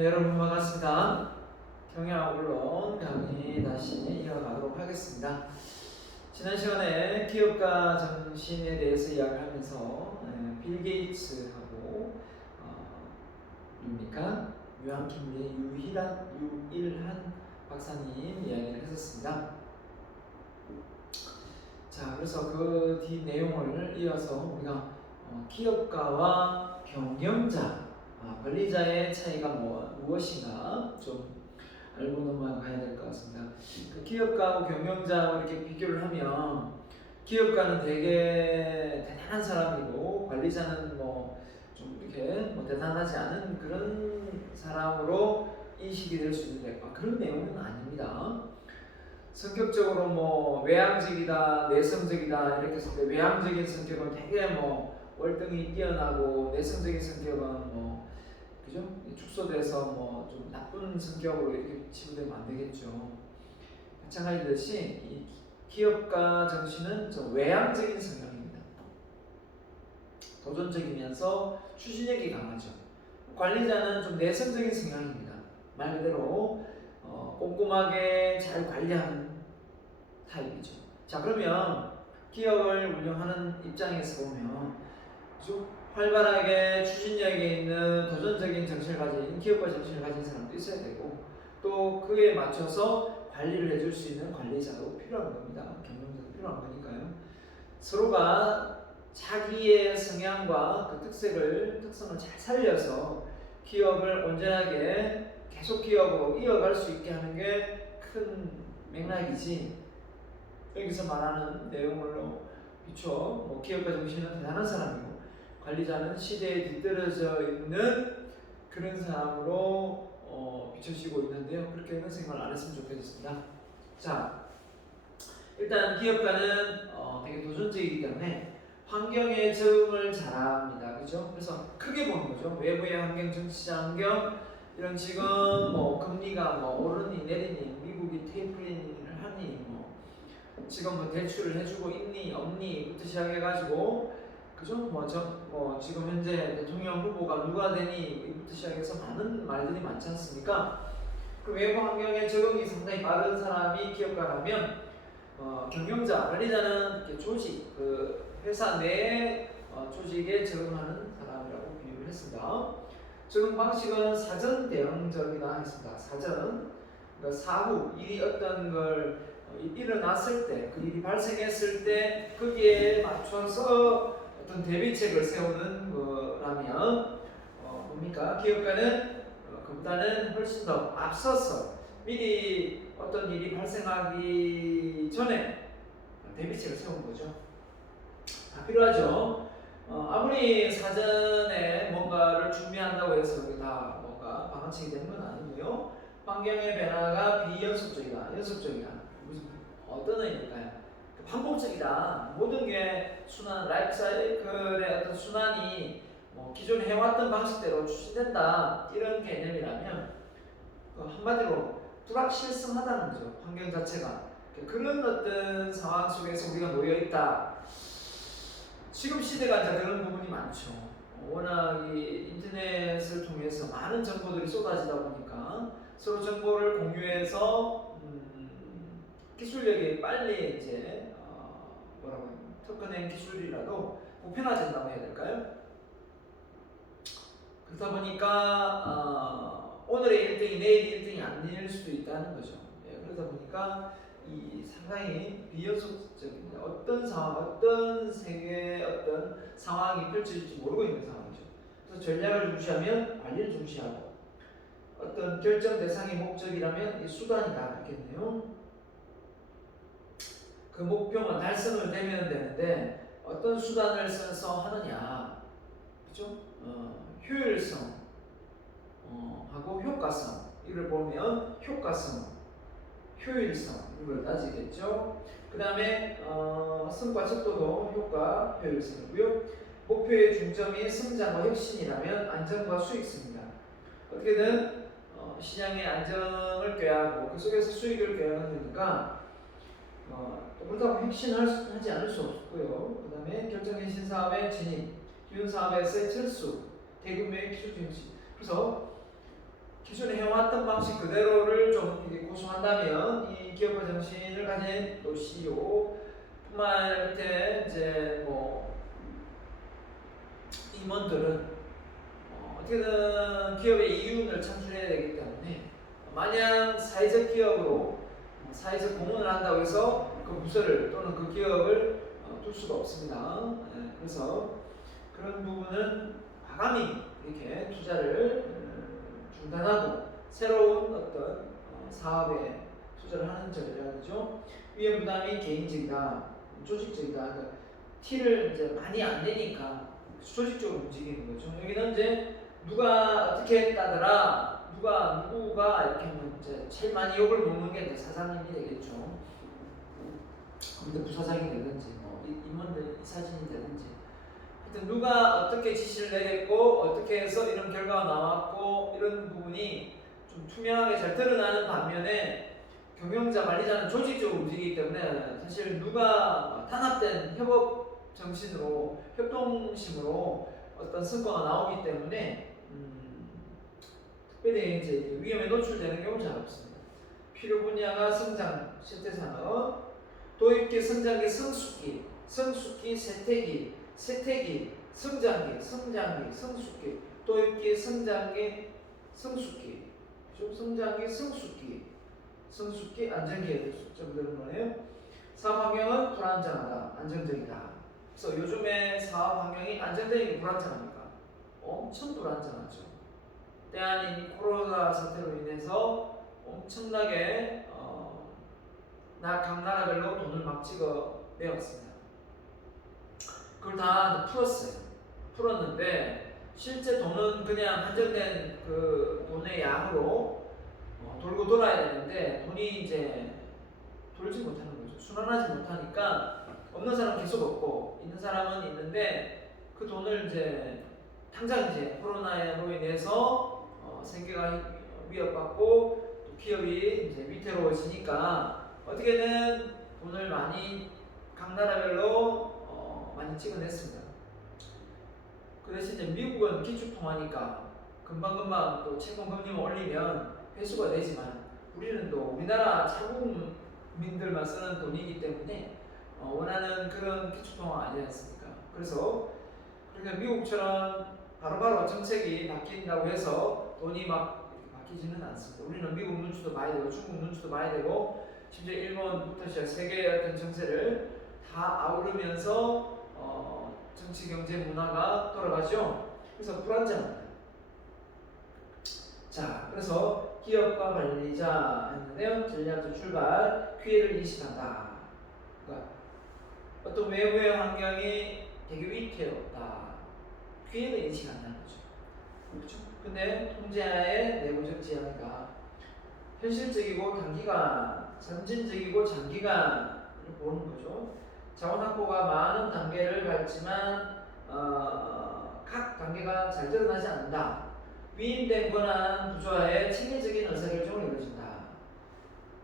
네, 여러분 반갑습니다. 경영 언론 강의 다시 이어가도록 하겠습니다. 지난 시간에 기업가 정신에 대해서 이야기하면서 빌 게이츠하고 누굽니까? 유한킴리의 유일한 박사님 이야기를 했었습니다. 자, 그래서 그 뒤 내용을 이어서 우리가 기업가와 경영자, 관리자의 차이가 무엇인가 좀 알고 넘어가야 될 것 같습니다. 그 기업가하고 경영자하고 이렇게 비교를 하면 기업가는 되게 대단한 사람이고 관리자는 좀 이렇게 대단하지 않은 그런 사람으로 인식이 될 수 있는데 그런 내용은 아닙니다. 성격적으로 외향적이다, 내성적이다 이렇게 했을 때 외향적인 성격은 되게 월등히 뛰어나고 내성적인 성격은 그죠? 축소돼서 좀 나쁜 성격으로 이렇게 치부되면 안 되겠죠. 마찬가지듯이 이 기업가 정신은 좀 외향적인 성향입니다. 도전적이면서 추진력이 강하죠. 관리자는 좀 내성적인 성향입니다. 말 그대로 꼼꼼하게 잘 관리하는 타입이죠. 자, 그러면 기업을 운영하는 입장에서 보면 좀 활발하게 추진력이 있는 도전적인 정신을 가진 기업가 정신을 가진 사람도 있어야 되고 또 그에 맞춰서 관리를 해줄 수 있는 관리자도 필요한 겁니다. 경영자도 필요한 거니까요. 서로가 자기의 성향과 그 특성을 잘 살려서 기업을 온전하게 계속 기업으로 이어갈 수 있게 하는 게 큰 맥락이지, 여기서 말하는 내용으로 비춰 기업가 정신은 대단한 사람이고 관리자는 시대에 뒤떨어져 있는 그런 사람으로 비춰지고 있는데요. 그렇게는 생각을 안 했으면 좋겠습니다. 자, 일단 기업가는 되게 도전적이기 때문에 환경에 적응을 잘합니다. 그죠? 그래서 크게 보는 거죠. 외부의 환경, 정치적 환경, 이런 지금 금리가 오르니 내리니, 미국이 테이퍼링을 하니, 지금 대출을 해주고 있니 없니부터 시작해가지고, 그죠? 지금 현재 대통령 후보가 누가 되니부터 시작해서 많은 말들이 많지 않습니까? 그 외부 환경에 적응이 상당히 빠른 사람이 기업가라면, 경영자, 관리자는 이렇게 조직, 그 회사 내 조직에 적응하는 사람이라고 비유를 했습니다. 적응 방식은 사전 대응적이다 했습니다. 사전, 그러니까 사후 일이 어떤 걸 일어났을 때, 그 일이 발생했을 때 거기에 맞춰서 어떤 대비책을 세우는 거라면 뭡니까? 기업가는 그보다는 훨씬 더 앞서서 미리 어떤 일이 발생하기 전에 대비책을 세운 거죠. 다 필요하죠. 아무리 사전에 뭔가를 준비한다고 해서 그게 다 뭔가 방어책이 되는 건 아니고요. 환경의 변화가 비연속적이다, 연속적이다. 무슨 어떤 의미일까요? 반복적이다. 모든 게 순환, 라이프 사이클의 어떤 순환이 기존에 해왔던 방식대로 추진된다, 이런 개념이라면 한마디로 불확실성하다는 거죠. 환경 자체가. 그런 어떤 상황 속에서 우리가 놓여있다. 지금 시대가 이제 그런 부분이 많죠. 워낙 이 인터넷을 통해서 많은 정보들이 쏟아지다 보니까 서로 정보를 공유해서 기술력이 빨리 이제 접근한 기술이라도 보편화된다고 해야 될까요? 그러다 보니까 오늘의 1등이 내일 1등이 아닐 수도 있다는 거죠. 그러다 보니까 이 상당히 비연속적입니다. 어떤 상황, 어떤 세계의 어떤 상황이 펼쳐질지 모르고 있는 상황이죠. 그래서 전략을 중시하면 관리를 중시하고, 어떤 결정 대상이 목적이라면 이 수단이다 그렇겠네요. 그 목표는 달성을 되면 되는데 어떤 수단을 써서 하느냐, 그죠? 효율성 하고 효과성, 이를 보면 효과성, 효율성 이걸 따지겠죠. 그 다음에 성과 척도도 효과, 효율성이고요. 목표의 중점이 성장과 혁신이라면 안정과 수익성입니다. 어떻게든 시장의 안정을 꾀하고 그 속에서 수익을 꾀하는 거니까 그렇다고 혁신하지 않을 수 없고요. 그 다음에 결정된 신사업의 진입, 기존 사업에서의 철수, 대규모의 기술 증시. 그래서 기존에 해왔던 방식 그대로를 좀 이렇게 고수한다면 이 기업가 정신을 가진 또 CEO뿐만 아니라 밑에 이제 뭐 임원들은 어떻게든 기업의 이윤을 창출해야 되기 때문에 마냥 사회적 기업으로 사회적 공헌을 한다고 해서 그 부서를 또는 그 기업을 둘 수가 없습니다. 그래서 그런 부분은 과감히 이렇게 투자를 중단하고 새로운 어떤 사업에 투자를 하는 전략이죠. 위험 부담이 개인적이다, 조직적이다. 그러니까 티를 이제 많이 안 내니까 조직적으로 움직이는 거죠. 여기는 이제 누가 어떻게 했다더라, 누구가 이렇게 하면 이제 제일 많이 욕을 먹는 게 이제 사장님이 되겠죠. 근데 부사장이 되든지 뭐 임원들 이사진이 되든지 하여튼 누가 어떻게 지시를 내렸고 어떻게 해서 이런 결과가 나왔고 이런 부분이 좀 투명하게 잘 드러나는 반면에 경영자 관리자는 조직적으로 움직이기 때문에 사실 누가 단합된 협업 정신으로 협동심으로 어떤 성과가 나오기 때문에 특별히 이제 위험에 노출되는 경우는 잘 없습니다. 필요 분야가 성장, 실태산업, 도입기, 성장기, 성숙기, 세태기, 성장기, 성숙기, 도입기, 성장기, 성숙기, 성장기, 성숙기, 안정기에 좀 되는 거네요. 사업 환경은 불안정하다, 안정적이다. 그래서 요즘에 사업 환경이 안정적이고 불안정합니까? 엄청 불안정하죠. 때 아닌 코로나 사태로 인해서 엄청나게 각 나라별로 돈을 막 찍어 내었습니다. 그걸 다 풀었는데 실제 돈은 그냥 한정된 그 돈의 양으로 돌고 돌아야 되는데 돈이 이제 돌지 못하는 거죠. 순환하지 못하니까 없는 사람은 계속 없고 있는 사람은 있는데 그 돈을 이제 당장 이제 코로나로 인해서 생계가 위협받고 또 기업이 이제 위태로워지니까 어떻게든 돈을 많이 각 나라별로 많이 찍어냈습니다. 그 대신 이제 미국은 기축통화니까 금방금방 또 채권금리를 올리면 회수가 되지만 우리는 또 우리나라 자국민들만 쓰는 돈이기 때문에 원하는 그런 기축통화가 아니지 않습니까? 그래서 그러니까 미국처럼 바로바로 정책이 바뀐다고 해서 돈이 막 바뀌지는 않습니다. 우리는 미국 눈치도 봐야 되고 중국 눈치도 봐야 되고 심지어 일본부터 시작 세계의 어떤 정세를 다 아우르면서 정치, 경제, 문화가 돌아가죠. 그래서 불안정합니다. 자, 그래서 기업과 관리자 했는데요. 전략적 출발, 피해를 인식한다. 그러니까 어떤 외부의 환경이 되게 위태롭다. 피해를 인식한다는 거죠. 그렇죠? 근데 통제하에 내부적 지향이다. 현실적이고 단기간, 점진적이고 장기간을 보는 거죠. 자원 확보가 많은 단계를 밟지만 각 단계가 잘 드러나지 않는다. 위임된 권한 부조화에 체계적인 의사결정을 이루어진다.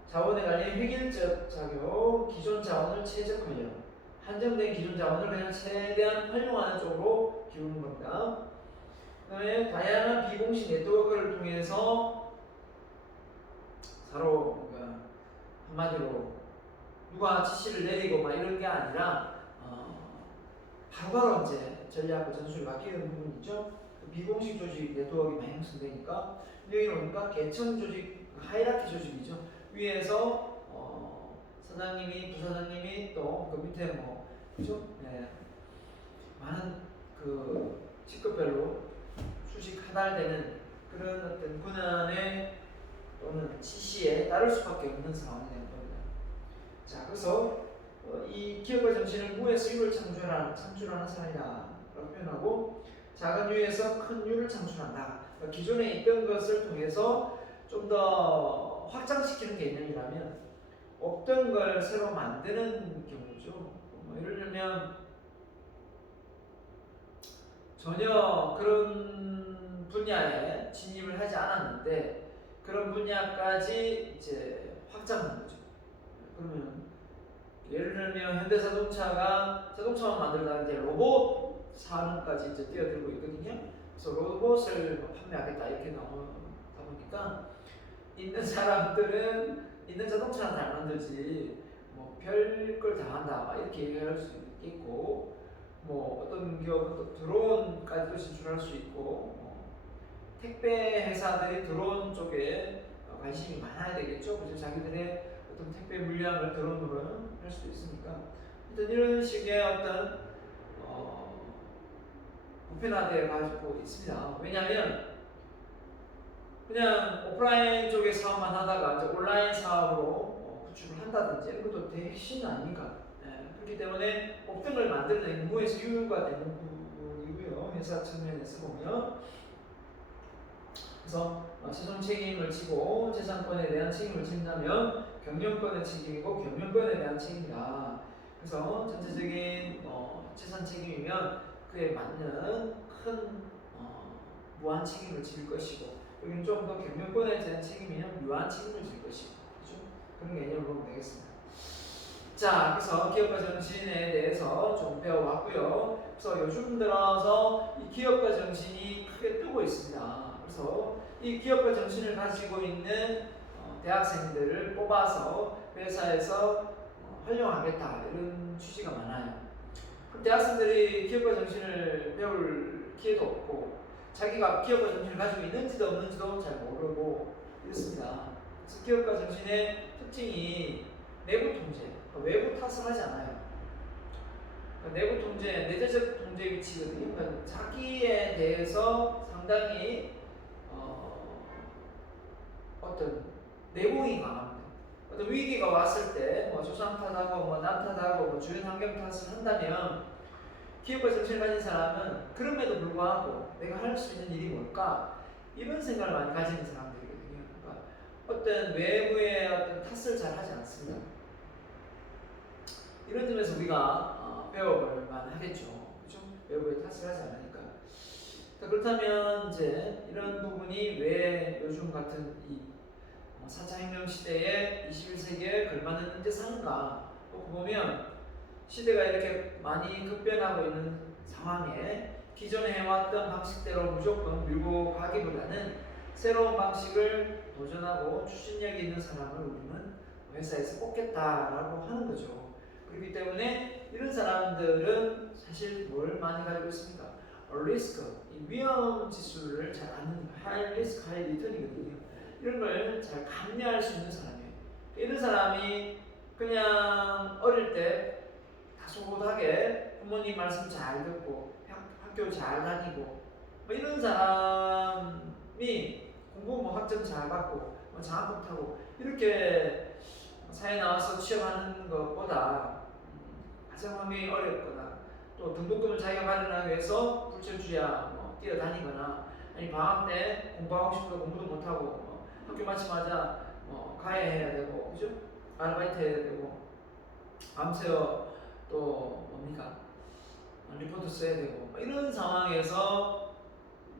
자원에 관련 획일적 작용, 기존 자원을 최적화하려 한정된 기존 자원을 그냥 최대한 활용하는 쪽으로 기우는 겁니다. 그 다음에 다양한 비공식 네트워크를 통해서 서로 그러니까 한마디로 누가 지시를 내리고 막 이런 게 아니라 바로바로 이제 전략과 전술이 바뀌는 부분이죠. 비공식 조직 네트워크가 많이 형성되니까 여기 오니까 계층 조직, 하이라키 조직이죠. 위에서 사장님이, 부사장님이 또 그 밑에 뭐 그죠? 네. 많은 그 직급별로 수직 하달되는 그런 어떤 권한의 또는 지시에 따를 수밖에 없는 상황이 되는 겁니다. 자, 그래서 이 기업의 정신은 무에서 유를 창출하는 사람이다라고 표현하고 작은 유에서 큰 유를 창출한다. 그러니까 기존에 있던 것을 통해서 좀 더 확장시키는 개념이라면 없던 걸 새로 만드는 경우죠. 뭐 예를 들면 전혀 그런 분야에 진입을 하지 않았는데 그런 분야까지 이제 확장하는 거죠. 그러면 예를 들면 현대자동차가 자동차만 만들다가 이제 로봇 산업까지 이제 뛰어들고 있거든요. 그래서 로봇을 판매하겠다 이렇게 나오다 보니까 있는 사람들은 있는 자동차는 잘 만들지 뭐 별걸 다 한다 막 이렇게 얘기할 수 있겠고, 뭐 어떤 기업은 또 드론까지도 진출할 수 있고, 택배 회사들이 드론 쪽에 관심이 많아야 되겠죠. 그래서 자기들의 어떤 택배 물량을 드론으로 할 수도 있으니까, 일단 이런 식의 어떤 보편화되어 가지고 있습니다. 왜냐하면 그냥 오프라인 쪽의 사업만 하다가 이제 온라인 사업으로 구축을 한다든지 이런 것도 대신 아닙니까? 그렇기 때문에 업등을 만드는 임무에서 유효가 되는 부분이고요. 회사 측면에서 보면. 그래서 최종 책임을 지고 재산권에 대한 책임을 진다면 경영권의 책임이고 경영권에 대한 책임이다. 그래서 전체적인 재산 책임이면 그에 맞는 큰 무한 책임을 질 것이고, 여기는 좀 더 경영권에 대한 책임이면 유한 책임을 질 것이고, 그렇죠? 그런 개념으로 보면 되겠습니다. 자, 그래서 기업가 정신에 대해서 좀 배워봤고요. 그래서 요즘 들어서 이 기업가 정신이 크게 뜨고 있습니다. 그래서 이 기업가 정신을 가지고 있는 대학생들을 뽑아서 회사에서 활용하겠다, 이런 취지가 많아요. 그럼 대학생들이 기업가 정신을 배울 기회도 없고, 자기가 기업가 정신을 가지고 있는지도 없는지도 잘 모르고 이렇습니다. 그래서 기업가 정신의 특징이 내부 통제, 외부 탓을 하지 않아요. 내부 통제, 내재적 통제 위치거든요. 그러니까 자기에 대해서 상당히 어떤 내공이 강합니다. 어떤 위기가 왔을 때 조상 탓하고 남 탓하고 주변 환경 탓을 한다면, 기업가 정신을 가진 사람은 그럼에도 불구하고 내가 할 수 있는 일이 뭘까? 이런 생각을 많이 가지는 사람들이거든요. 그러니까 어떤 외부의 어떤 탓을 잘 하지 않습니다. 이런 점에서 우리가 배워볼 만하겠죠. 그렇죠? 외부의 탓을 하지 않으니까. 자, 그렇다면 이제 이런 부분이 왜 요즘 같은 이 4차 혁명 시대에 21세기에 걸맞는 인재상인가? 또 보면 시대가 이렇게 많이 급변하고 있는 상황에 기존에 해왔던 방식대로 무조건 밀고 가기보다는 새로운 방식을 도전하고 추진력이 있는 사람을 우리는 회사에서 뽑겠다라고 하는 거죠. 그렇기 때문에 이런 사람들은 사실 뭘 많이 가지고 있습니까? 리스크, 위험 지수를 잘 아는, 하이 리스크, 하이 리턴이거든요. 이런 걸 잘 감내할 수 있는 사람이에요. 이런 사람이 그냥 어릴 때 다소곳하게 부모님 말씀 잘 듣고 학교 잘 다니고 이런 사람이 공부 학점 잘 받고 장학금 타고 이렇게 사회 나와서 취업하는 것보다 가정 환경이 어렵거나 또 등록금을 자기가 마련하기 위해서 불철주야 뛰어다니거나, 아니 방학 때 공부하고 싶어도 공부도 못하고 학교 마치자마자 가해해야 되고, 그죠? 아르바이트 해야 되고, 밤새워 또 뭡니까? 리포트 써야 되고, 이런 상황에서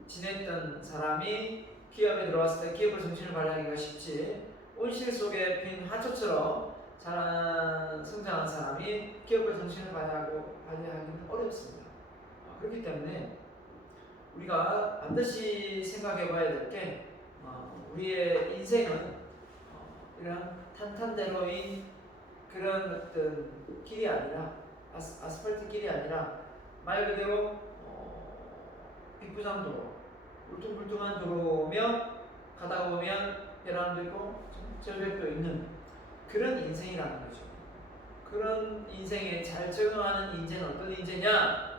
지냈던 사람이 기업에 들어왔을 때 기업의 정신을 발휘하기가 쉽지, 온실 속에 핀 하초처럼 성장한 사람이 기업의 정신을 발휘하기는 어렵습니다. 그렇기 때문에 우리가 반드시 생각해 봐야 될 게, 우리의 인생은 이런 탄탄대로인 그런 어떤 길이 아니라, 아스팔트 길이 아니라 말 그대로 비부장도로, 울퉁불퉁한 도로며 가다가 보면 벼랑도 있고 절벽도 있는 그런 인생이라는 거죠. 그런 인생에 잘 적응하는 인재는 어떤 인재냐?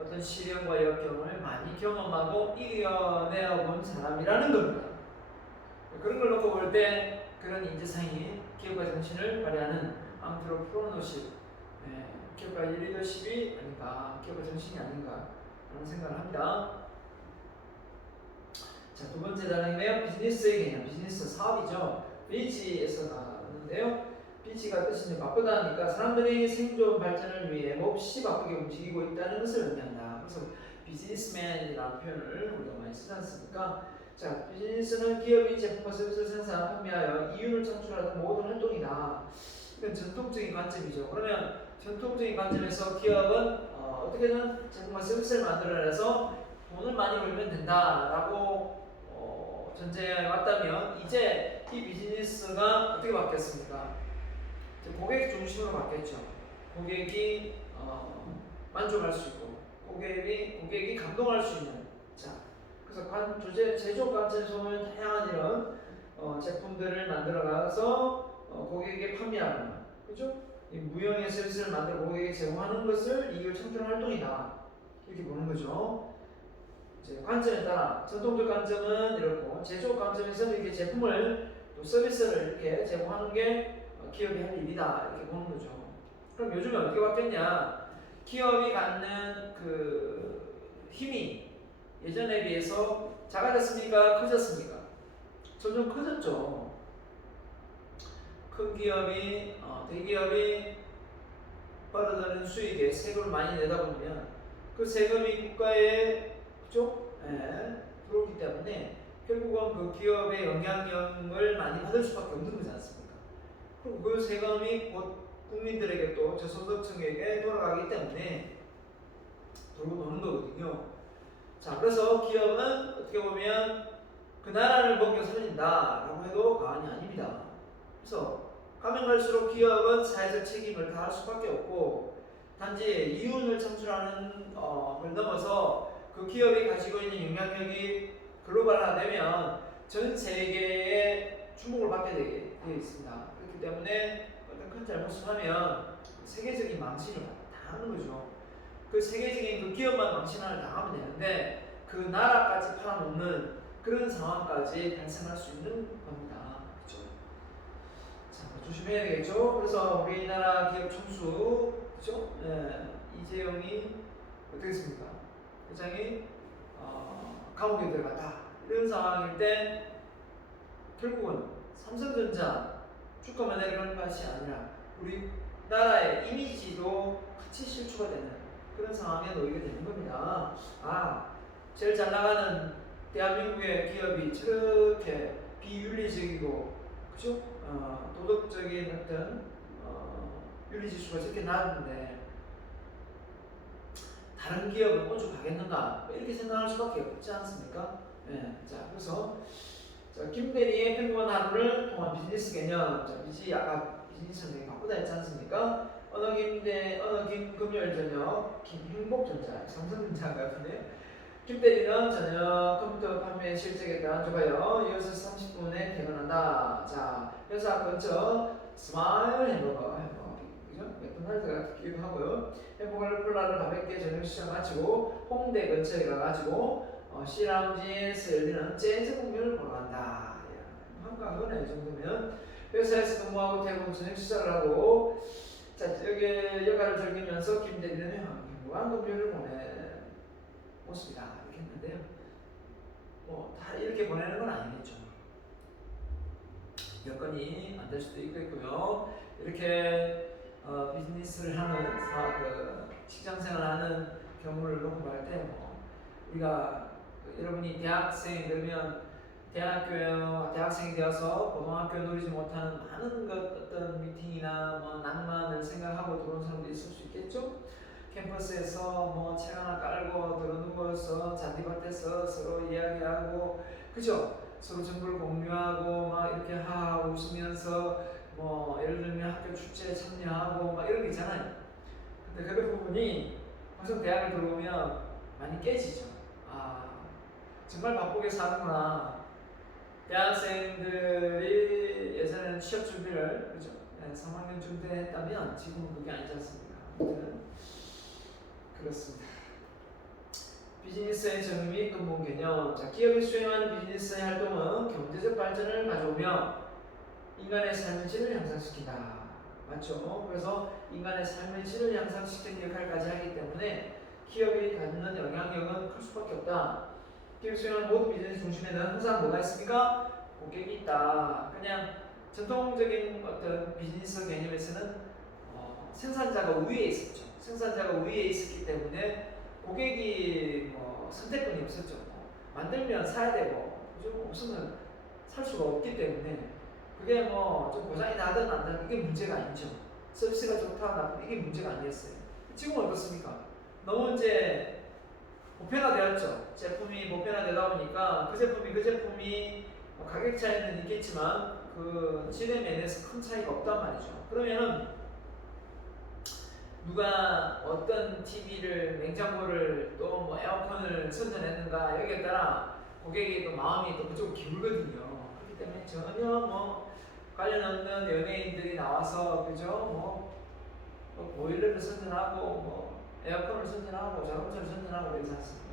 어떤 시련과 역경을 많이 경험하고 이겨내어 본 사람이라는 겁니다. 그런 걸 놓고 볼 때 그런 인재상이 기업가 정신을 발휘하는 안트로프로너십, 기업가 리더십이 아닌가, 기업가 정신이 아닌가 라는 생각을 합니다. 자, 두 번째 단어인데요. 비즈니스의 개념, 비즈니스 사업이죠. 비지에서 나왔는데요. 비지가 뜻이 바쁘다니까 사람들이 생존 발전을 위해 몹시 바쁘게 움직이고 있다는 것을 의미한다. 그래서 비즈니스맨이라는 표현을 우리가 많이 쓰지 않습니까? 자, 비즈니스는 기업이 제품과 서비스를 생산, 판매하여 이윤을 창출하는 모든 활동이다. 이건 전통적인 관점이죠. 그러면 전통적인 관점에서 기업은 어떻게든 제품과 서비스를 만들어내서 돈을 많이 벌면 된다라고 전제에 왔다면 이제 이 비즈니스가 어떻게 바뀌었습니까? 이제 고객 중심으로 바뀌었죠. 고객이 만족할 수 있고 고객이 감동할 수 있는 자 그래서 제조업 관점에서는 다양한 이런 제품들을 만들어가서 고객에게 판매하거나 그죠? 이 무형의 서비스를 만들어 고객에게 제공하는 것을 이익을 창출하는 활동이다 이렇게 보는 거죠. 이제 관점에 따라 전통적 관점은 이렇고 제조업 관점에서는 이렇게 제품을 또 서비스를 이렇게 제공하는 게 기업이 할 일이다 이렇게 보는 거죠. 그럼 요즘에 어떻게 바뀌었냐? 기업이 갖는 그 힘이 예전에 비해서 작아졌습니까? 커졌습니까? 점점 커졌죠. 큰 기업이 대기업이 벌어들이는 수익에 세금을 많이 내다 보면 그 세금이 국가에 그죠? 들어오기 때문에 결국은 그 기업의 영향력을 많이 받을 수밖에 없는 거지 않습니까? 그리고 그 세금이 곧 국민들에게 또 저소득층에게 돌아가기 때문에 돌고 도는 거거든요. 자, 그래서 기업은 어떻게 보면 그 나라를 먹여 살린다라고 해도 과언이 아닙니다. 그래서 가면 갈수록 기업은 사회적 책임을 다할 수밖에 없고 단지 이윤을 창출하는 걸 넘어서 그 기업이 가지고 있는 영향력이 글로벌화되면 전 세계에 주목을 받게 되어 있습니다. 그렇기 때문에 어떤 큰 잘못을 하면 세계적인 망신을 당하는 거죠. 그 세계적인 그 기업만 망신을 당하면 되는데 그 나라까지 팔아먹는 그런 상황까지 발생할 수 있는 겁니다. 그렇죠? 자, 조심해야 되겠죠. 그래서 우리나라 기업 총수, 그렇죠? 이재용이 어떻게 했습니까? 회장이 감옥에 들어갔다. 이런 상황일 때 결국은 삼성전자 주가만 내려가는 것이 아니라 우리 나라의 이미지도 같이 실추가 되는 그런 상황에 놓이게 되는 겁니다. 제일 잘 나가는 대한민국의 기업이 저렇게 비윤리적이고, 그죠? 도덕적인 어떤 윤리지수가 저렇게 낮은데 다른 기업은 오죽하겠는가 이렇게 생각할 수밖에 없지 않습니까? 자, 그래서 김대리의 평범한 하루를 통한 비즈니스 개념. 자, 아까 비즈니스 선생님이 바꾸다 했지 않습니까? 어느 금요일 저녁 김행복전자 삼성전자 같은데요. 김대리는 저녁 컴퓨터 판매 실적에 따라 좋아요. 6시 30분에 퇴근한다. 자, 회사 근처 스마일 햄버거 그죠? 맥도날드 같기도 하고요. 햄버거를 콜라를 가볍게 저녁 시장 마치고 홍대 근처에 가가지고 C라운지에서 열리는 재즈 공연을 보러 간다. 한가하네 이 정도면. 회사에서 근무하고 퇴근 저녁 시작을 하고 자 여기 여가를 즐기면서 김대리는 행복한 금요일을 보내 모습이다 이렇게 했는데요. 다 이렇게 보내는 건 아니겠죠. 여건이 안 될 수도 있겠고요. 이렇게 비즈니스를 하는 직장생활을 하는 경우를 놓고 볼 때 우리가 여러분이 대학생이 되면 대학생이 되어서 고등학교에 누리지 못하는 많은 어떤 미팅이나 낭만을 생각하고 들어온 사람도 있을 수 있겠죠. 캠퍼스에서 책 하나 깔고 들어누워서 잔디밭에서 서로 이야기하고 그죠? 서로 정보를 공유하고 이렇게 웃으면서 예를 들면 학교 축제에 참여하고 이런 게 있잖아요. 근데 그런 부분이 막상 대학을 들어오면 많이 깨지죠. 정말 바쁘게 사는구나. 대학생들이 예전에는 취업 준비를 그죠? 3학년 준비했다면 지금은 그게 아니지 않습니까? 아무튼 그렇습니다. 비즈니스의 정의 및 근본 개념. 자, 기업이 수행하는 비즈니스의 활동은 경제적 발전을 가져오며 인간의 삶의 질을 향상시킨다. 맞죠? 그래서 인간의 삶의 질을 향상시키는 역할까지 하기 때문에 기업이 갖는 영향력은 클 수밖에 없다. 기업이 수행하는 모든 비즈니스 중심에는 항상 뭐가 있습니까? 고객이 있다. 그냥 전통적인 어떤 비즈니스 개념에서는 생산자가 우위에 있었죠. 생산자가 우위에 있었기 때문에 고객이 선택권이 없었죠. 만들면 사야 되고, 그죠? 없으면 살 수가 없기 때문에 그게 좀 고장이 나든 안 나든 이게 문제가 아니죠. 서비스가 좋다 나쁘다 이게 문제가 아니었어요. 지금은 어떻습니까? 너무 이제 보편화되었죠. 제품이 보편화되다 보니까 그 제품이 가격 차이는 있겠지만 그 질의 면에서 큰 차이가 없단 말이죠. 그러면은 누가 어떤 TV를, 냉장고를 또 뭐 에어컨을 선전했는가 여기에 따라 고객이 또 마음이 또 그쪽으로 기울거든요. 그렇기 때문에 전혀 뭐 관련 없는 연예인들이 나와서 그죠? 뭐 보일러를 선전하고 뭐 에어컨을 선전하고 자동차를 선전하고 그러지 않습니까?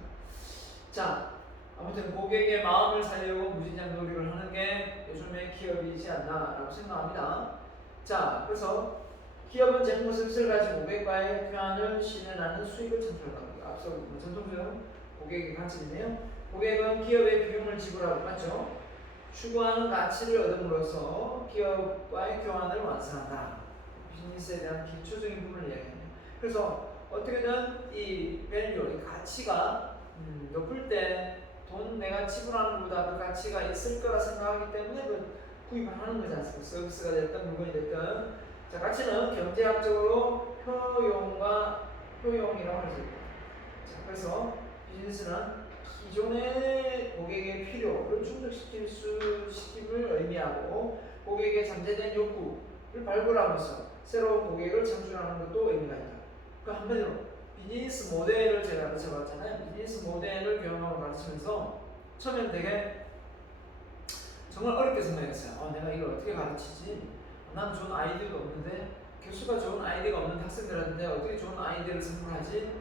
자, 아무튼 고객의 마음을 살려고 무진장 노력을 하는 게 요즘의 기업이지 않나라고 생각합니다. 자, 그래서 기업은 제품 서비스를 가지고 고객과의 교환을 실현하는 수익을 창출합니다. 앞서 전통적인 고객의 관점이네요. 고객은 기업의 비용을 지불하고 맞죠? 추구하는 가치를 얻음으로써 기업과의 교환을 완성한다. 비즈니스에 대한 기초적인 부분을 이야기해요. 그래서 어떻게든 이 밸류, 이 가치가 높을 때 돈 내가 지불하는 것보다 그 가치가 있을 거라 생각하기 때문에 그 구입을 하는 거지 않습니까? 서비스가 됐든 물건이 됐든. 자, 가치는 경제학적으로 효용이라고 할 수 있다. 자, 그래서 비즈니스는 기존의 고객의 필요를 충족시킴을 의미하고 고객의 잠재된 욕구를 발굴하면서 새로운 고객을 창출하는 것도 의미가 있다. 그 한마디로 비즈니스 모델을 제가 가르쳐봤잖아요. 비즈니스 모델을 교양학으로 가르치면서 처음에는 되게 정말 어렵게 생각했어요. 내가 이걸 어떻게 가르치지? 난 좋은 아이디어가 없는데 교수가 좋은 아이디어가 없는 학생들한테 어떻게 좋은 아이디어를 선물하지?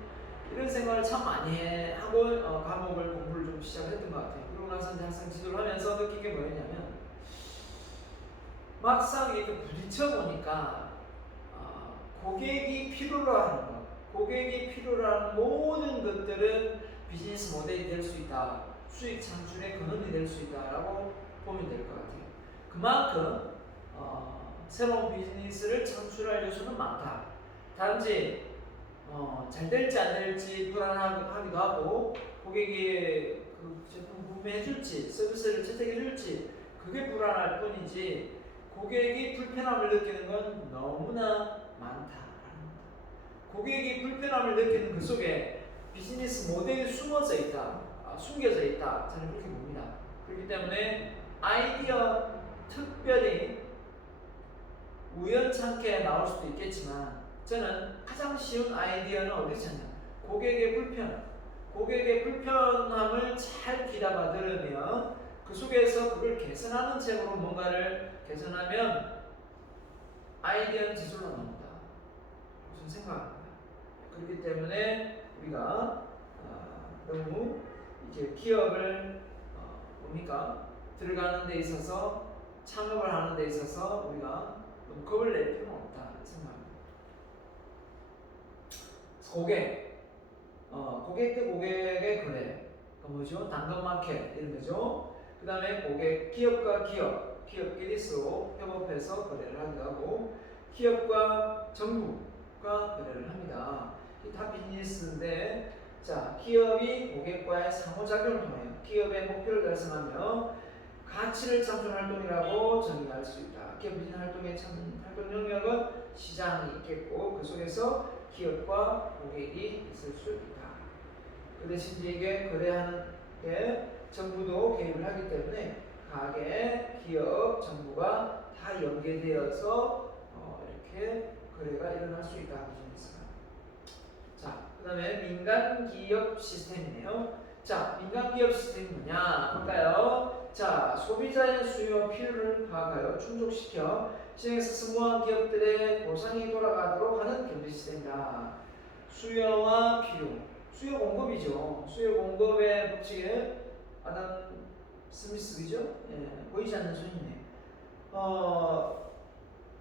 이런 생각을 참 많이 하고 과목을 공부를 좀 시작했던 것 같아요. 그러고 나서 이제 학생 지도를 하면서 느낀 게 뭐였냐면 막상 이렇게 부딪혀 보니까 고객이 필요로 하는 것, 고객이 필요로 하는 모든 것들은 비즈니스 모델이 될 수 있다. 수익 창출의 근원이 될 수 있다라고 보면 될 것 같아요. 그만큼 새로운 비즈니스를 창출할 요소는 많다. 단지 잘 될지 안 될지 불안하기도 하고 고객이 그 제품 구매해줄지 서비스를 채택해줄지 그게 불안할 뿐이지 고객이 불편함을 느끼는 건 너무나 많다. 고객이 불편함을 느끼는 그 속에 비즈니스 모델이 숨어져 있다, 숨겨져 있다. 저는 그렇게 봅니다. 그렇기 때문에 아이디어 특별히 우연찮게 나올 수도 있겠지만 저는 가장 쉬운 아이디어는 어디 찾냐? 고객의 불편함을 잘 귀담아 들으면 그 속에서 그걸 개선하는 책으로 뭔가를 개선하면 아이디어는 지술로 나온다. 무슨 생각합니다. 그렇기 때문에 우리가 너무 이렇게 기업을 뭡니까? 들어가는 데 있어서 창업을 하는 데 있어서 우리가 너무 겁을 낼 필요는 없다 생각합니다. 고객 대 고객의 거래, 뭐죠? 당근마켓 이런 거죠. 그 다음에 기업과 기업끼리 서로 협업해서 거래를 하기도 하고, 기업과 정부가 거래를 합니다. 이 다 비즈니스인데, 자, 기업이 고객과의 상호작용을 통해 기업의 목표를 달성하며 가치를 창출하는 활동이라고 정의할 수 있다. 기업 비즈니스 활동의 활동 영역은 시장이 있겠고 그 속에서 기업과 고객이 있을 수 있다. 그 대신 이게 거래하는 게 정부도 개입을 하기 때문에 가게, 기업, 정부가 다 연계되어서 이렇게 거래가 일어날 수 있다. 비즈니스가. 자, 그 다음에 민간 기업 시스템이네요. 자, 민간 기업 시스템이 뭐냐 볼까요? 자, 소비자의 수요와 필요를 파악하여 충족시켜 시장에서 스무한 기업들의 보상이 돌아가도록 하는 경제 시스템이다. 수요와 필요, 수요 공급이죠. 수요 공급의 법칙에 아담 스미스죠? 예, 보이지 않는 손이네.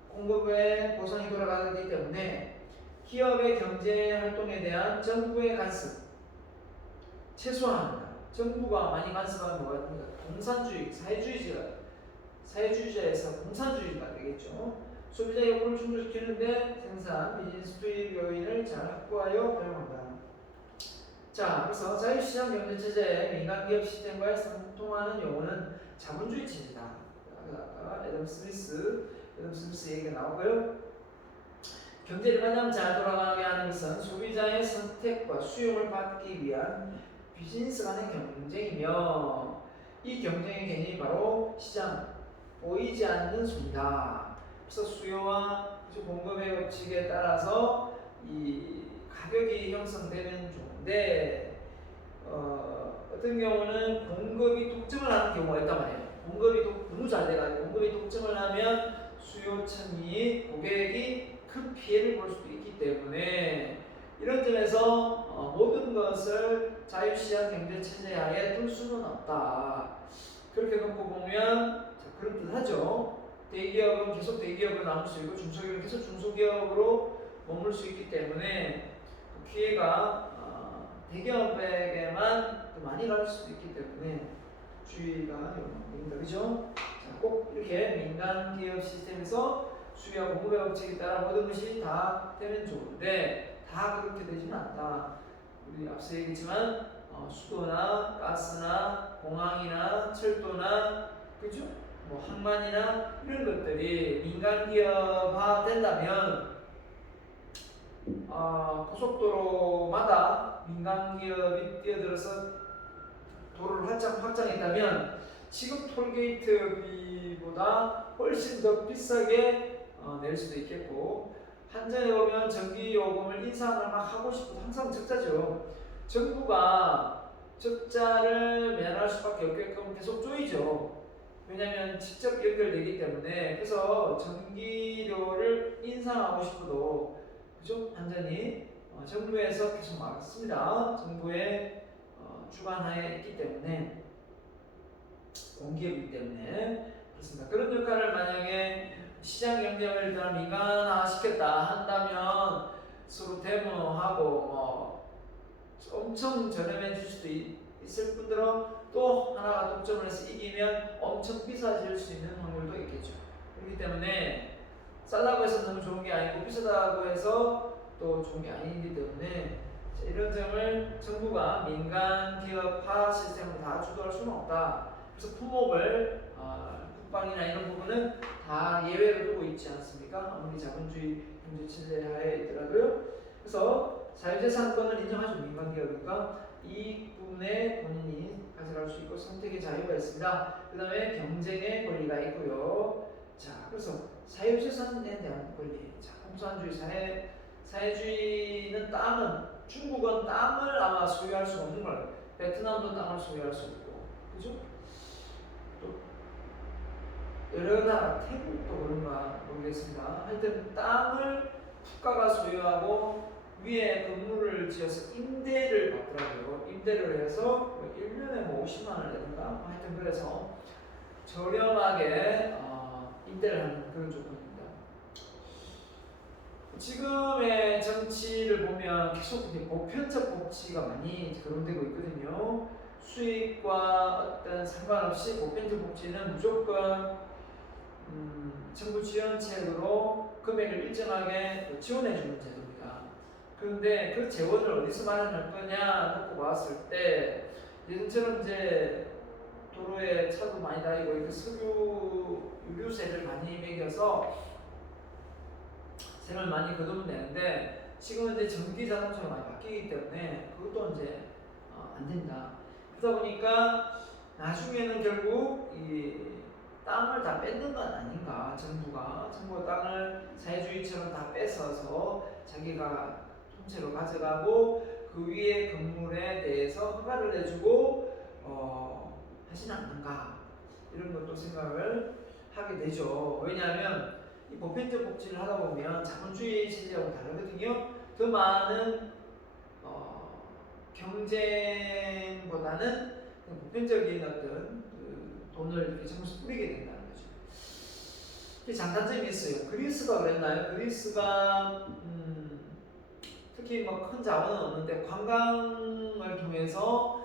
공급의 보상이 돌아가기 때문에 기업의 경제 활동에 대한 정부의 간섭 최소화한다. 정부가 많이 간섭하면 뭐가 됩니까? 공산주의, 사회주의자에서 공산주의가 되겠죠. 소비자 욕구를 충족시키는데 생산, 비즈니스 투입 요인을 잘 확보하여 활용한다. 자, 그래서 자유시장 경제체제의 민간기업 시스템과의 상통하는 용어는 자본주의 체제다. 아까 애덤 스미스 얘기가 나오고요. 경제를 가장 잘 돌아가게 하는 것은 소비자의 선택과 수용을 받기 위한 비즈니스 간의 경쟁이며 이 경쟁의 개념이 바로 시장, 보이지 않는 수입니다. 그래서 수요와 공급의 법칙에 따라서 이 가격이 형성되면 좋은데 어떤 경우는 공급이 독점을 하는 경우가 있단 말이에요. 공급이 너무 잘 돼가지고 공급이 독점을 하면 수요층이 고객이 큰 피해를 볼 수도 있기 때문에 이런 점에서 모든 것을 자유시장 경제 체제 하에 둘 수는 없다. 그렇게 놓고 보면 그럴듯하죠. 대기업은 계속 대기업으로 남을 수 있고 중소기업은 계속 중소기업으로 머물 수 있기 때문에 그 피해가 대기업에게만 많이 갈 수도 있기 때문에 주의가 됩니다. 그죠? 자, 꼭 이렇게 민간 기업 시스템에서 수요와 공급의 법칙에 따라 모든 것이 다 되면 좋은데 다 그렇게 되지는 않다. 우리 앞서 얘기했지만 수도나 가스나 공항이나 철도나 그죠? 뭐 항만이나 이런 것들이 민간 기업화 된다면 고속도로마다 민간 기업이 뛰어들어서 도로를 확장했다면 지금 톨게이트비보다 훨씬 더 비싸게 낼 수도 있겠고 한전에 보면 전기요금을 인상을 막 하고 싶어도 항상 적자죠. 정부가 적자를 면할 수밖에 없게끔 계속 조이죠. 왜냐하면 직접 연결되기 때문에. 그래서 전기료를 인상하고 싶어도 그죠? 한전이 정부에서 계속 막습니다. 정부의 주관하에 있기 때문에, 공기업이기 때문에 그렇습니다. 그런 역할을 만약에 시장 경쟁을 일단 민간화시켰다 한다면 서로 데모하고 엄청 저렴해질 수도 있을 뿐더러 또 하나가 독점을 해서 이기면 엄청 비싸질 수 있는 확률도 있겠죠. 그렇기 때문에 싸다고 해서 너무 좋은 게 아니고 비싸다고 해서 또 좋은 게 아니기 때문에 이런 점을 정부가 민간 기업화 시스템을 다 주도할 수는 없다. 그래서 품목을 국방이나 이런 부분은 다 예외로 두고 있지 않습니까? 아무리 자본주의 경제 체제 하에 있더라도요. 그래서 자유재산권을 인정하죠. 민간 기업이니까 이 부분에 본인이 가져갈 수 있고 선택의 자유가 있습니다. 그 다음에 경쟁의 권리가 있고요. 자, 그래서 사유재산에 대한 권리. 자, 공산주의 사회주의는 중국은 땅을 아마 소유할 수 없는 걸, 베트남도 땅을 소유할 수 없고, 그죠? 또 여러 나라, 태국도 그런가 모르겠습니다. 하여튼 땅을 국가가 소유하고 위에 건물을 지어서 임대를 받더라고요. 임대를 해서 1년에 50만 원을 내는가? 하여튼 그래서 저렴하게 임대를 하는 그런 조건입니다. 지금의 정치를 보면 계속 보편적 복지가 많이 거론되고 있거든요. 수익과 어떤 상관없이 보편적 복지는 무조건 정부 지원책으로 금액을 일정하게 지원해 주는 제도입니다. 그런데 그 재원을 어디서 마련할 거냐 놓고 봤을 때 예전처럼 이제 도로에 차도 많이 다니고 석유 유류세를 많이 매겨서 세금을 많이 거두면 되는데 지금은 이제 전기 자동차가 많이 바뀌기 때문에 그것도 이제 안 된다. 그러다 보니까 나중에는 결국 이 땅을 다 뺏는 건 아닌가. 정부가 땅을 사회주의처럼 다 뺏어서 자기가 통째로 가져가고 그 위에 건물에 대해서 허가를 내주고 하진 않는가. 이런 것도 생각을 하게 되죠. 왜냐하면 이 보편적 복지를 하다 보면 자본주의 체제하고 다르거든요. 더 많은 경쟁보다는 보편적인 어떤 돈을 이렇게 정부에서 뿌리게 된다는 거죠. 장단점이 있어요. 그리스가 그랬나요? 그리스가 특히 뭐 큰 자원은 없는데 관광을 통해서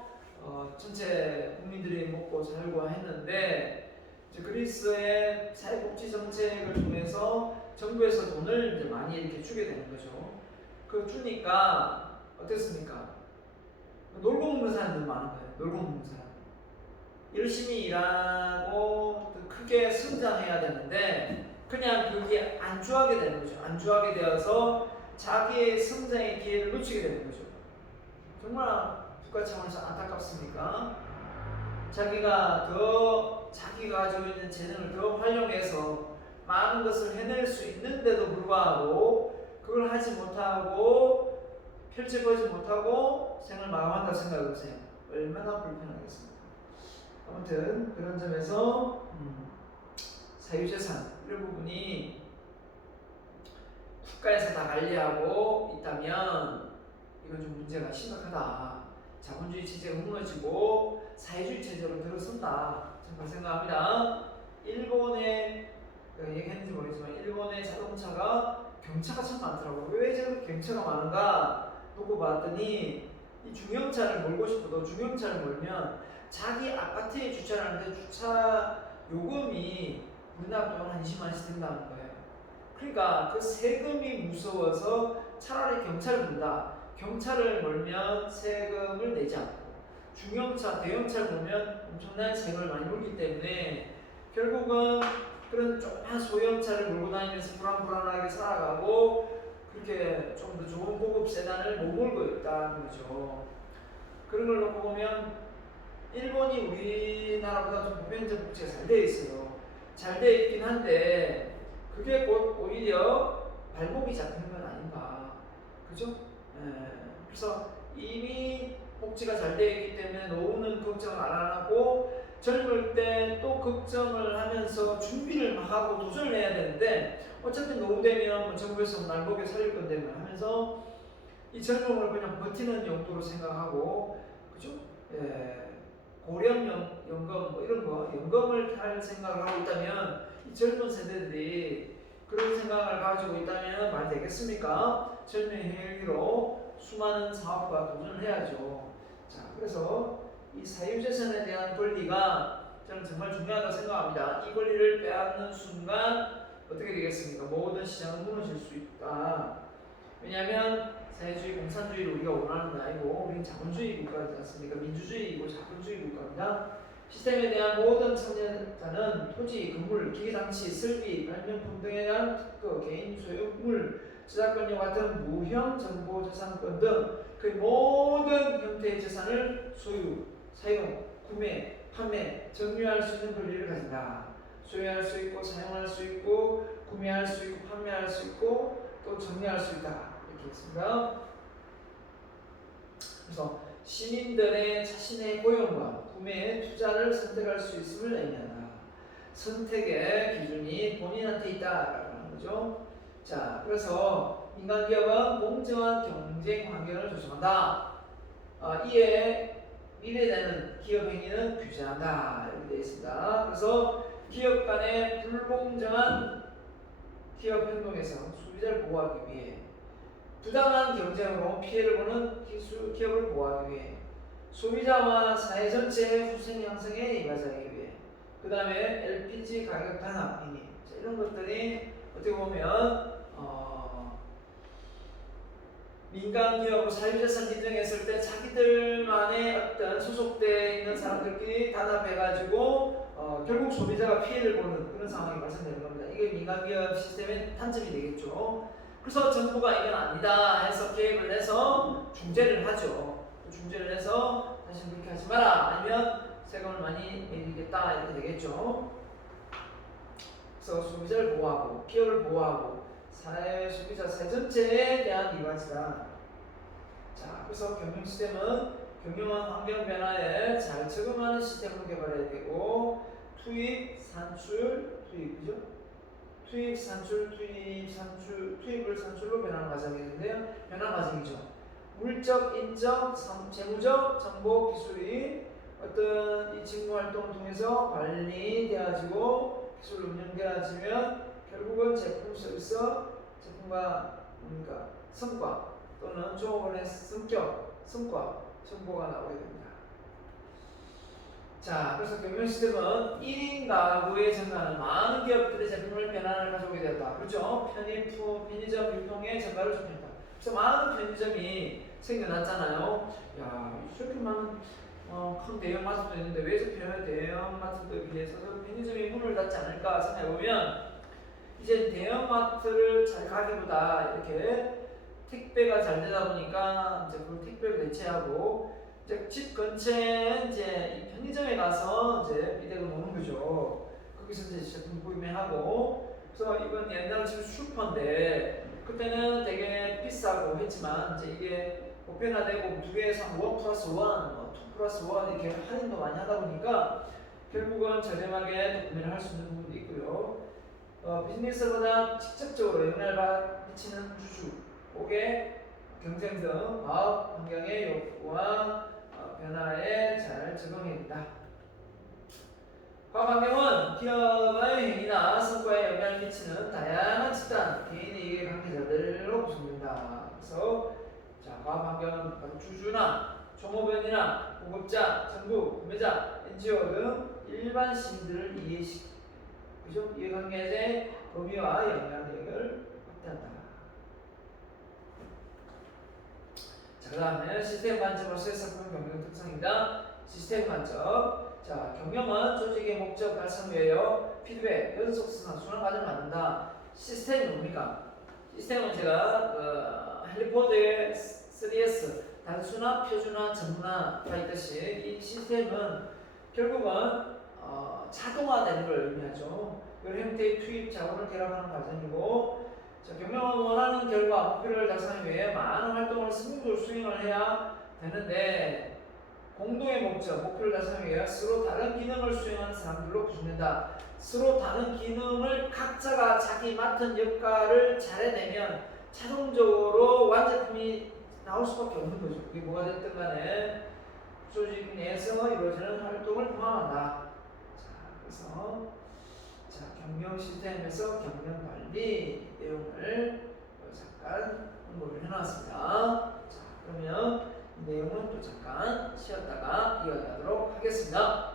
전체 국민들이 먹고 살고 했는데 그리스의 사회복지 정책을 통해서 정부에서 돈을 이제 많이 이렇게 주게 되는 거죠. 그 주니까 어땠습니까? 놀고 먹는 사람들 많은 거예요. 놀고 먹는 사람. 열심히 일하고 크게 성장해야 되는데 그냥 그게 안주하게 되는 거죠. 안주하게 되어서 자기의 성장의 기회를 놓치게 되는 거죠. 정말 국가 차원에서 안타깝습니까? 자기가 가지고 있는 재능을 더 활용해서 많은 것을 해낼 수 있는데도 불구하고 그걸 하지 못하고 펼쳐보지 못하고 생을 마감한다고 생각해보세요. 얼마나 불편하겠습니까? 아무튼 그런 점에서 사유재산 이런 부분이 국가에서 다 관리하고 있다면 이건 좀 문제가 심각하다. 자본주의 체제가 무너지고 사회주의 체제로 들어선다. 저는 그렇게 생각합니다. 일본의 얘기했는지 모르겠지만 일본의 자동차가 경차가 참 많더라고요. 왜 저렇게 경차가 많은가 놓고 봤더니 이 중형차를 몰고 싶어도 중형차를 몰면 자기 아파트에 주차를 하는데 주차 요금이 우리나라 돈 한 20만 원씩 든다는 거예요. 그러니까 그 세금이 무서워서 차라리 경차를 몰다. 경차를 몰면 세금을 내지 않고 중형차, 대형차를 몰면 엄청난 세금을 많이 물기 때문에 결국은 그런 조그만 소형차를 몰고 다니면서 불안불안하게 살아가고 그렇게 좀 더 좋은 고급 세단을 못 몰고 있다는 거죠. 그런 걸 놓고 보면 일본이 우리나라보다 좀 보편적 복지가 잘 되어 있어요. 잘 되어 있긴 한데 그게 곧 오히려 발목이 잡히는 건 아닌가. 그죠? 그래서 이미 복지가 잘 되어 있기 때문에 노후는 걱정을 안 하고 젊을 때 또 걱정을 하면서 준비를 막 하고 도전을 해야 되는데 어차피 노후 되면 뭐 정부에서 날 먹여 살릴 건데 뭐 하면서 이 젊음을 그냥 버티는 용도로 생각하고 그죠? 고령연금 뭐 이런 거 연금을 탈 생각을 하고 있다면 이 젊은 세대들이 그런 생각을 가지고 있다면 말 되겠습니까? 젊은 헬기로 수많은 사업과 도전을 해야죠. 자, 그래서 이 사유재산에 대한 권리가 저는 정말 중요하다고 생각합니다. 이 권리를 빼앗는 순간 어떻게 되겠습니까? 모든 시장은 무너질 수 있다. 왜냐하면 사회주의, 공산주의를 우리가 원하는 건 아니고 우리는 자본주의 국가이지 않습니까? 민주주의이고 자본주의 국가입니다. 시스템에 대한 모든 참여자는 토지, 건물, 기기장치, 설비, 발명품 등에 대한 특허, 개인 소유물, 저작권료와 같은 무형 정보재산권 등 그 모든 형태의 재산을 소유, 사용, 구매, 판매, 점유할 수 있는 권리를 가진다. 소유할 수 있고, 사용할 수 있고, 구매할 수 있고, 판매할 수 있고, 또 정리할 수 있다. 이렇게 있습니다. 그래서 시민들의 자신의 고용과 구매에 투자를 선택할 수 있음을 의미한다. 선택의 기준이 본인한테 있다라고 하는 거죠. 자, 그래서 민간 기업은 공정한 경쟁 환경을 조성한다. 이에 미래되는 기업 행위는 규제한다. 이렇게 되어 있습니다. 그래서 기업 간의 불공정한 기업 행동에서 소비자를 보호하기 위해 부당한 경쟁으로 피해를 보는 기업을 보호하기 위해 소비자와 사회 전체의 후생 양성에 임하자기 위해 그 다음에 LPG 가격 단합 행위 이런 것들이 어떻게 보면 민간 기업으로 사유재산 인정했을 때 자기들만의 어떤 소속되어 있는 사람들끼리 단합해가지고 결국 소비자가 피해를 보는 그런 상황이 발생되는 겁니다. 이게 민간 기업 시스템의 단점이 되겠죠. 그래서 정부가 이건 아니다 해서 개입을 해서 중재를 하죠. 중재를 해서 다시 그렇게 하지 마라 아니면 세금을 많이 매기겠다 이렇게 되겠죠. 그래서 소비자를 보호하고 기업을 보호하고 소비자 사회 전체에 대한 이바지다. 자, 그래서 경영 시스템은 경영한 환경 변화에 잘 적응하는 시스템을 개발해야 되고 투입, 산출, 투입, 그죠? 투입, 산출, 투입, 산출, 투입을 산출로 변화하는 과정인데요. 변화 과정이죠. 물적, 인적, 재무적, 정보, 기술이 어떤 이 직무 활동을 통해서 관리되어지고 기술 운영되어지면 결국은 제품, 서비스, 제품과 성과 또는 종업원의 성과, 정보가 나오게 됩니다. 자, 그래서 경영 시스템은 1인 가구에 증가하는 많은 기업들의 제품을 변화를 가져오게 되었다. 그렇죠? 편의점 유통의 증가를 촉진했다. 그래서 많은 편의점이 생겨났잖아요. 야, 이렇게 많은 큰 대형마트도 있는데 왜 이렇게 대형마트들에 비해서 편의점이 문을 닫지 않을까 생각해보면 이제 대형마트를 잘 가기보다 이렇게 택배가 잘 되다 보니까 이제 그 택배를 대체하고 집 근처에 이제 이 편의점에 가서 이제 비덱을 놓는 거죠. 거기서 이제 제품 구매하고, 그래서 이건 옛날 지금 슈퍼인데 그때는 되게 비싸고 했지만 이제 이게 보편화되고 두 개에서 1 플러스 1, 2 플러스 1 이렇게 할인도 많이 하다 보니까 결국은 저렴하게 구매를 할 수 있는 부분도 있고요. 비즈니스보다 직접적으로 영향을 미치는 주주, 고객, 경쟁 등 과학 환경의 요구와 변화에 잘 적응해야 된다. 과학 환경은 기업의 행위나 성과에 영향을 미치는 다양한 집단, 개인의 이해 관계자들로 구성된다. 그래서 자, 과학 환경은 주주나 종업원이나 공급자, 정부, 구매자, NGO 등 일반 시민들을 그죠? 이해관계의 범위와 영향력을 확대한다. 자, 그 다음에 시스템 관점으로서의 성공 경영 특성입니다. 시스템 관점. 자, 경영은 조직의 목적 달성 위하여 피드백, 연속성과 순환 과정을 만든다. 시스템이 뭡니까? 시스템은 제가 헬리포드의 3S 단순화, 표준화, 전문화가 있듯이 이 시스템은 결국은 자동화되는 걸 의미하죠. 여러 형태의 투입 자원을 결합하는 과정이고, 자, 경영은 원하는 결과 목표를 달성하기 위해 많은 활동을 승부적으로 수행을 해야 되는데 공동의 목표를 달성하기 위해 서로 다른 기능을 수행하는 사람들로 구성된다. 서로 다른 기능을 각자가 자기 맡은 역할을 잘해내면 자동적으로 완제품이 나올 수밖에 없는 거죠. 그게 뭐가 됐든 간에 조직 내에서 이루어지는 활동을 포함한다. 그래서 자, 경영 시스템에서 경영 관리 내용을 잠깐 공부를 해놨습니다. 자, 그러면 이 내용은 또 잠깐 쉬었다가 이어가도록 하겠습니다.